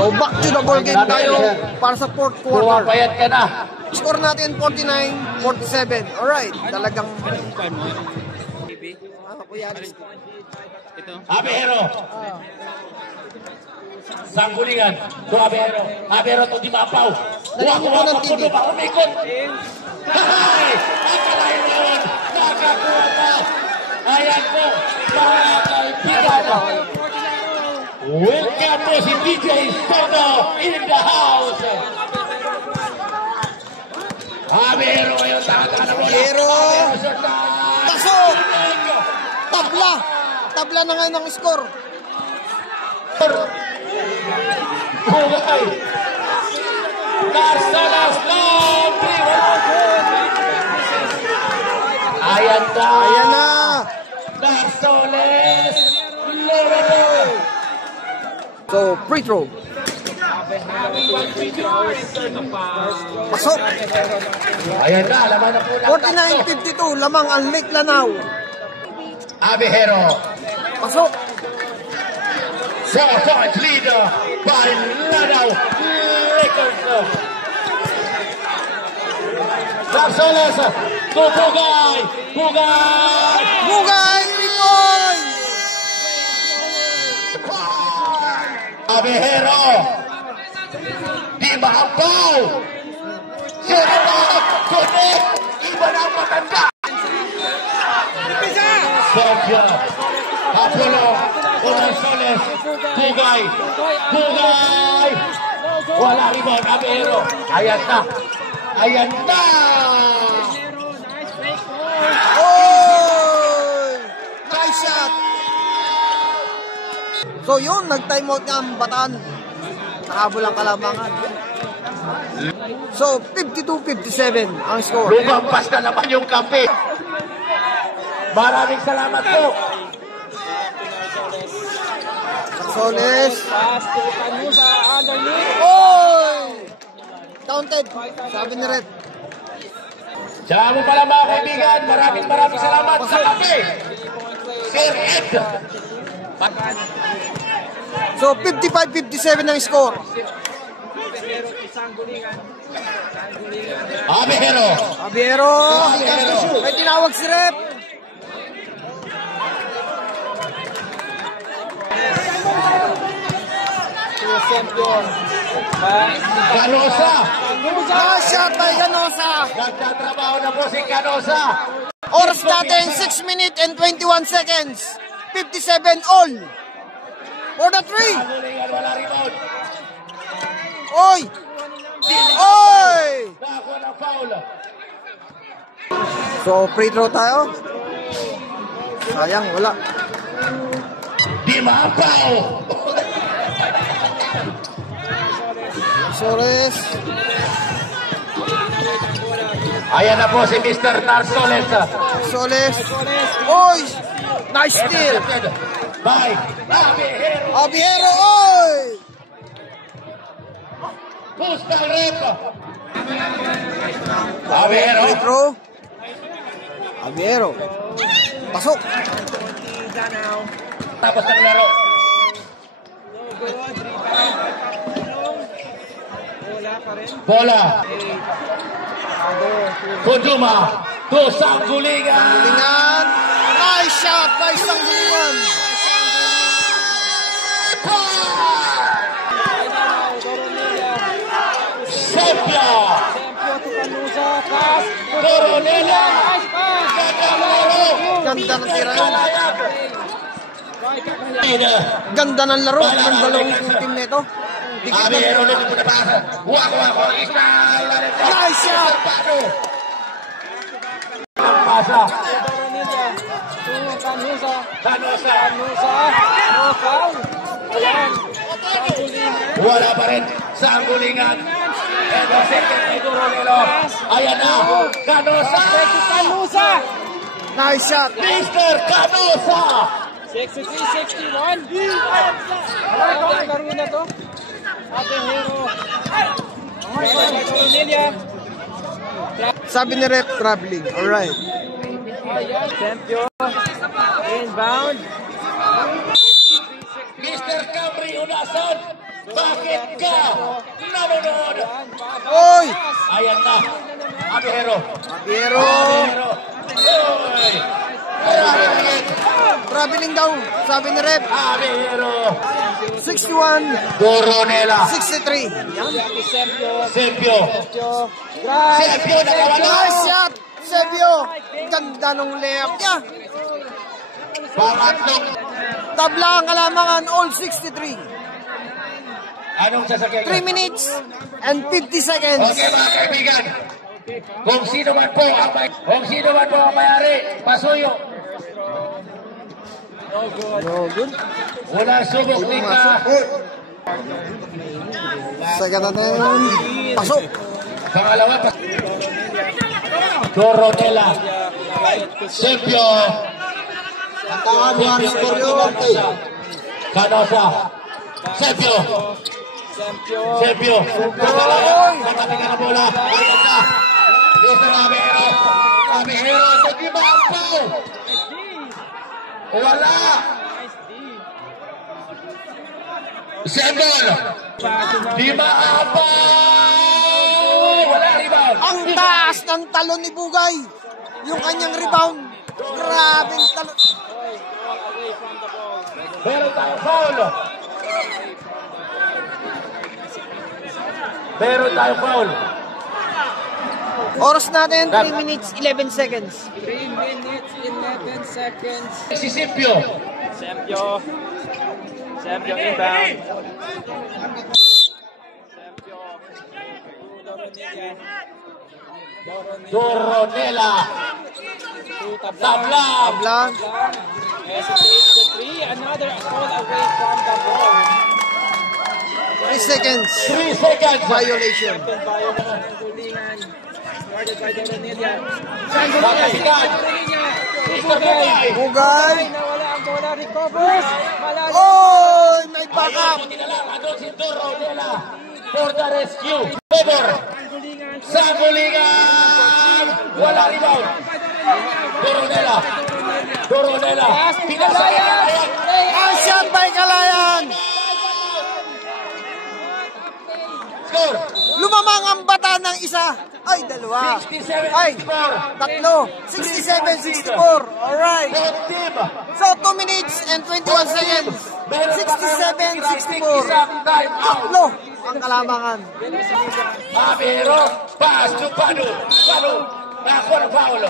So back to the ball game tayo para sa fourth quarter. Pumapayat ka na. Score natin 49-47. Alright, talagang Abihero. Sanggulingan. To Abihero. Abihero to di mapaw. Kuha ng puno pa umikot. Hay! Nakalain naman. Nakakuha pa. Ayan po. Mga kaibigan. Welcome po si DJ Soto in the house. Abihero yung tanga-tanga mo. Abihero. Pasok! Tabla! Tabla na ngayon ang score. Bugay! Narsalas long! Ayan na! Ayan na! Narsoles! Loreno! So, free throw. Pasok! Ayan na, laman na po lang. 49-52, lamang ang Lake Lanao. Abihero. Pasok! 4-point lead by Lanao Lakers. Narsoles to Bugay! Bugay! Bugay! 3 points! Abihero! Di maapaw! Sunod! Sunod! Iba na ang matanda! Sergio! Apollo! Narsoles! Bugay! Bugay! Wala rebound! Abihero! Ayan na! Ayan na! Oh! Nice shot! So yun, nag-timeout nga ang Bataan. Nakahabol ang Kalamangan. So, 52-57 ang score. Lumampas na naman yung kape. Maraming salamat po. Soles. Oy! Counted. Sabi ni Red. Tsaka mo pala mga kaibigan, maraming salamat sa kape. Sir Ed. So, 55-57 ang score. Abihero. Abihero. May tinawag si Rep. Canosa. Shot by Canosa. Nagtatrabaho na po si Canosa. Oras natin, 6 minutes and 21 seconds. 57 all. For the 3. Wala rebound. Oy! Oy! Nakakuha ng foul. So, free throw tayo. Sayang, wala. Di maapaw. Sores. Ayan na po si Mr. Narsoles. Soles. Oy! Nice steal. Bye. Abihero. Abihero, oy! Postal rep. Abihero. Free throw. Abihero. Pasok. Tapos ng laro. Bola. Kuduma. To Sanggulingan. Sanggulingan. Nice shot by Sanggulingan. Sepia. Coronela. Ganda ng tira. Ganda ng laro ng dalawang team nito. Abihero ulit po na pasa. Wako. Nice shot. Pasa. Canosa. Wala pa rin. Sanggulingan. And the second by Coronelo. Ayan na. Canosa. Nice shot. Mr. Canosa. 63-61. Ang laro na to. Abihero. Cornelia. Sabi ni Rep, traveling. Alright. Champion. Inbound. Mr. Camry Unasan. Bakit ka nanonood? Oy! Ayan na. Abihero. Abihero. Oy! Traveling daw, sabi ni Rep. Abihero. 61, Coronela. 63. Sempio. Sempio nagawa na. Nice shot, Sebio. Ganda nung layup niya. Pangatlong. Tabla ang kalamangan, all 63. Anong sasakyan? 3 minutes and 50 seconds. Okay mga kaibigan. Kung sino man po ang mayari, pasuyo. No good. Wala subok ni ka. Second natin. Pasok. Pangalawa pa. Coronela. Sempio. Canosa. Sempio. Sempio. Katabi ka na bola. Ayan na. Gusto na Abihero. Abihero. Hindi maapaw. Wala. Sembol. Di maapaw. Wala rebound. Ang taas ng talon ni Bugay. Yung kanyang rebound. Grabing talon. Meron tayong foul. Meron tayong foul. Oras natin, 3 minutes, 11 seconds. 3 minutes, 11 seconds. Si Sempio. Sempio inbound. Sempio. Coronela. Tabla. Tabla. Hesitates the three. Another ball away from the ball. 3 seconds. 3 seconds. Violation. Second violation ng Gulingan. Started by Doronilla. Magkasigan. Mr. Bugay. Bugay. Nawala ang bola. Recovers. Malayo. Oh, may backup. Ano si Coronela for the rescue. Favor. Sa Gulingan. Wala rebound. Coronela. Coronela. Pinasayan. Ang shot by Kalayan. Score. Lumamang ang bata ng isa. Ay, dalawa. 67. Ay, tatlo. 67-64. Alright. Both team. So, 2 minutes and 21 seconds. 67-64. Time out. Tatlo ang kalamangan. Abihero. Pass to Padu. Padu. Nakakuha ng foul.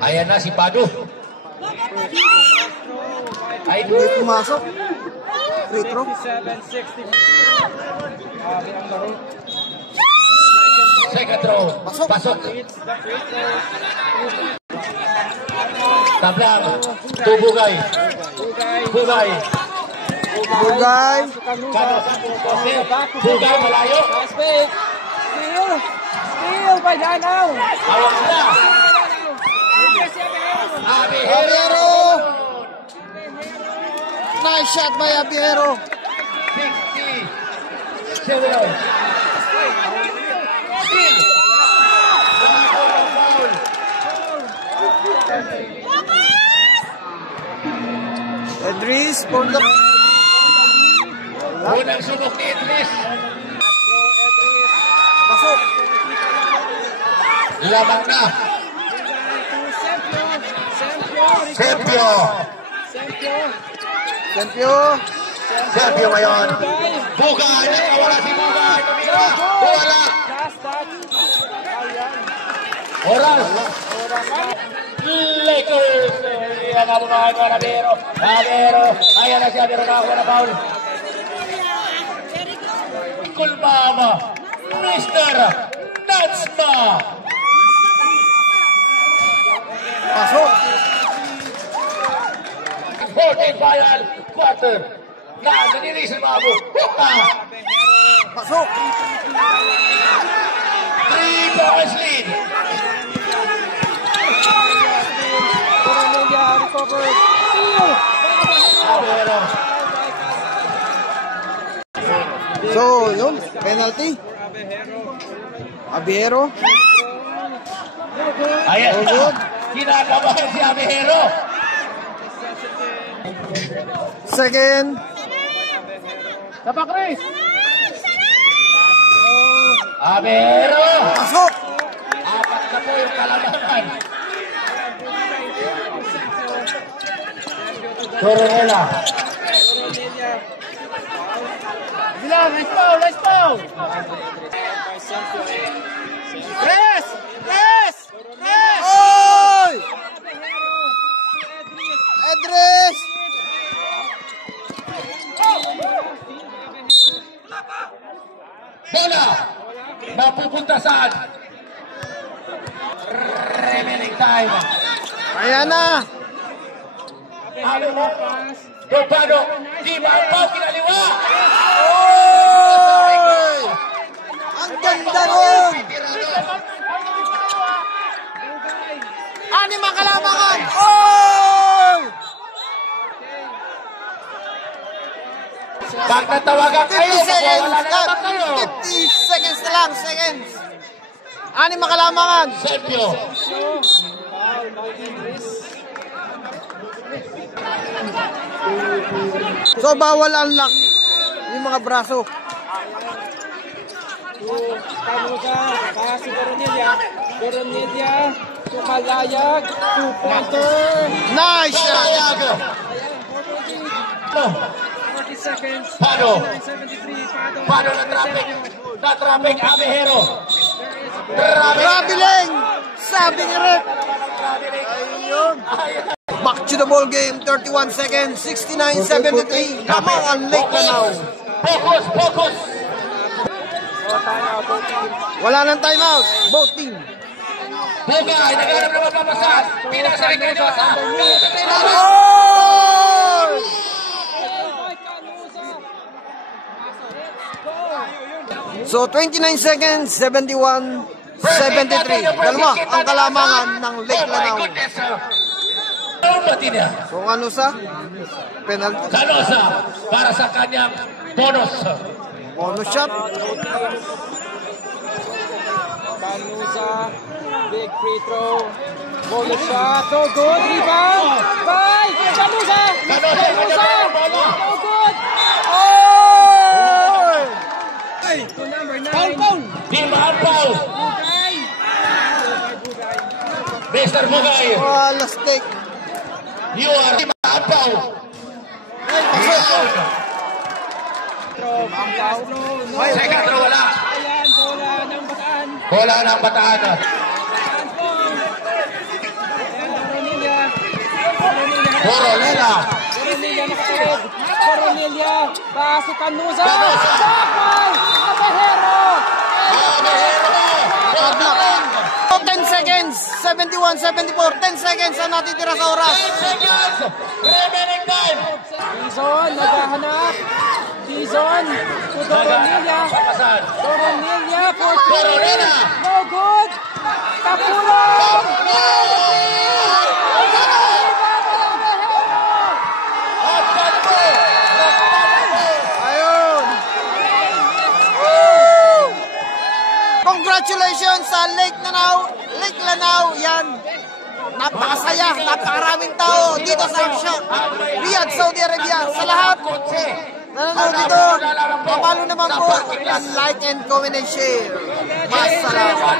Ayan na si Padu. Ay, Hindi pumasok. Free throw. 7-60. second throw. Pasok. Pasok. Tablang. To Bugay. Bugay. Bugay. Bugay malayo. Steal by Danaw. Hawak na. Abihero. Abihero. Nice shot by Abihero. 67. Still. Foul. Edris for the... Unang subok ni Idris. Pasok. Lamang na. Sempio. Sempio. Sempio ngayon. Bugay. Nakawala si Bugay. Tumira. Wala. Oras. Lakers. Yan ang mga ko na Abihero. Abihero. Ayan na si Abihero nakakuha na foul. Kulmama. Mr. Natsma. Pasok. 14 final quarter. Naninilis ang mga buka. Pasok. 3 points lead. Coronilla recovered. Abihero. So, yun. Penalty. Abihero. Ayan Oh, na. good. Kinakabahan si Abihero. Second. Abero! Pasok! Apat na po yung kalamangan. Coronela. Bilang, let's go, let's go! Press! Press! Press! Oy! Edris! Bola! Napupunta saan? Remaining time. Ayan na! Gopado, di mapaw kinaliwa. Oy! Ang ganda nun! Anim ang kalamangan! Oy! Pag natawagan 50 kayo, seconds! wala na naman kayo. 50 seconds na lang, seconds! Anim ang kalamangan! Sergio. So, bawal ang lock yung mga braso. Kanusa, kaya si Coronilla. Coronilla, Sukalayag, 2-pointer. Nice shot! Ayago. 40 seconds. Pado. 73, Pado na traffic. Na traffic, Abejero. Grabiling! Sabi ni Rep. Ayun. Back to the ball game. 31 seconds. 69-73. Lamang ang Lake Lanao. Focus, focus. Wala nang timeout. Both team. Bugay, naghanap na mapapasan. Pinasarin kayo sa Oh! So, 29 seconds. 71-73. Dalawa ang kalamangan ng Lake Lanao. Ano ba niya? So, ano sa? Penalty. Canosa para sa kanyang bonus. Bonus shot. Kanusa, big free throw. Bonus shot, no good. Rebound by Kanusa. Kanusa, no good. Oh! To number 9. Di maampaw. Mr. Bugay, Oh, last take. you are di maampaw. Second throw, wala. Ayan, bola ng Bataan. Bola ng Bataan. Coronilla. Coronela. Coronilla nakatawid. Coronilla. Pasok Kanusa. Sakay! Abejero! Oh, 10 seconds. 71-74. 10 seconds ang natitira sa oras. 10 seconds. Remaining time. Dizon, naghahanap. Dizon to Coronilla. Papasan. Coronilla for Coronilla. no good. Kapulong! At Pato. Ayun. Woo! Congratulations sa Lake Lanao. Lake Lanao, yan. Napakasaya, napakaraming tao dito sa Riyadh, Saudi Arabia. Sa lahat nanonood dito, papalo naman po, like and comment and share. Masalamat.